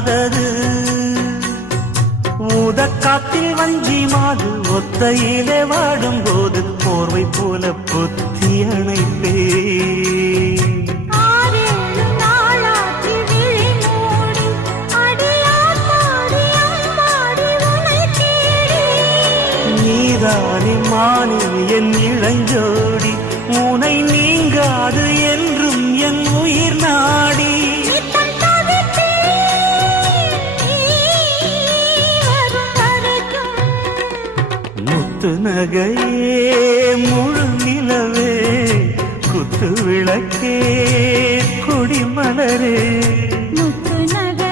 காணாதது ஊதக்காத்தில் வஞ்சி மாது ஒத்தையிலே வாடும் போது போர்வை போல பொத்தி அணைப்பே நீதானே மானே என் இளஞ்சோடி உனை நீங்காது என்றும் என் உயிர் நாடி முத்து நகையே முழு நிலவே குத்து விளக்கே கொடிமலரே முத்து நகை